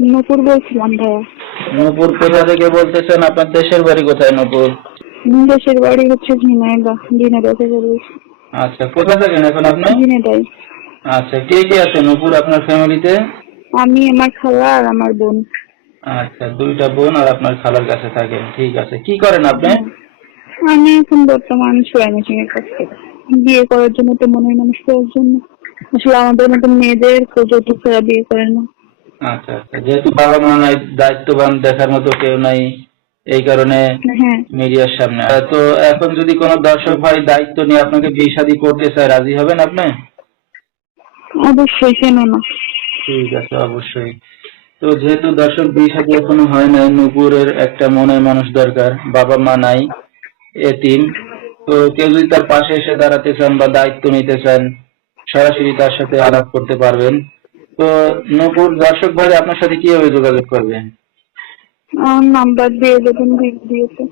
নূপুর বলছিলাম ভাইয়া। নূপুর কোথা থেকে বলতেছেন? আপনার দেশের বাড়ি কোথায় নূপুর? দেশের বাড়ি হচ্ছে ঝিনাইদহ, ঝিনাইদহ থেকে বলছি। আচ্ছা, কোথা থাকেন এখন আপনি? ঝিনাইদহ। আচ্ছা, কে কে আছে নূপুর আপনার ফ্যামিলিতে? আমি, আমার খালা আর আমার বোন। আচ্ছা, দুইটা বোন আর আপনার খালার কাছে থাকেন, ঠিক আছে। কি করেন আপনি? হ্যাঁ, আমি এখন বর্তমান সেলাই মেশিন এর কাজ করি। বিয়ে করার জন্য তো মনের মানুষ করার জন্য। আসলে আমাদের মতন মেয়েদের কেউ যৌতুক ছাড়া বিয়ে করে না। আচ্ছা আচ্ছা, যেহেতু বাবা মা নাই, দায়িত্ববান দেখার মতো কেউ নাই, এই কারণে হ্যাঁ, মিডিয়ার সামনে। তো এখন যদি কোনো দর্শক ভাই দায়িত্ব নিয়ে আপনাকে বিয়ে শাদী করতে চায়, রাজি হবেন আপনি? অবশ্যই, কেন না। ঠিক আছে, অবশ্যই। তো যেহেতু দর্শক বিয়ে শাদী এখনো হয় নাই, নূপুরের একটা মনের মানুষ দরকার, বাবা মা নাই, এতিম। তো কেউ যদি তার পাশে এসে দাঁড়াতে চান বা দায়িত্ব নিতে চান, সরাসরি তার সাথে আলাপ করতে পারবেন। তো নূপুর, দর্শক ভাই আপনার সাথে কিভাবে যোগাযোগ করবেন? আমার নাম্বার দিয়ে দেবেন ভিডিওতে।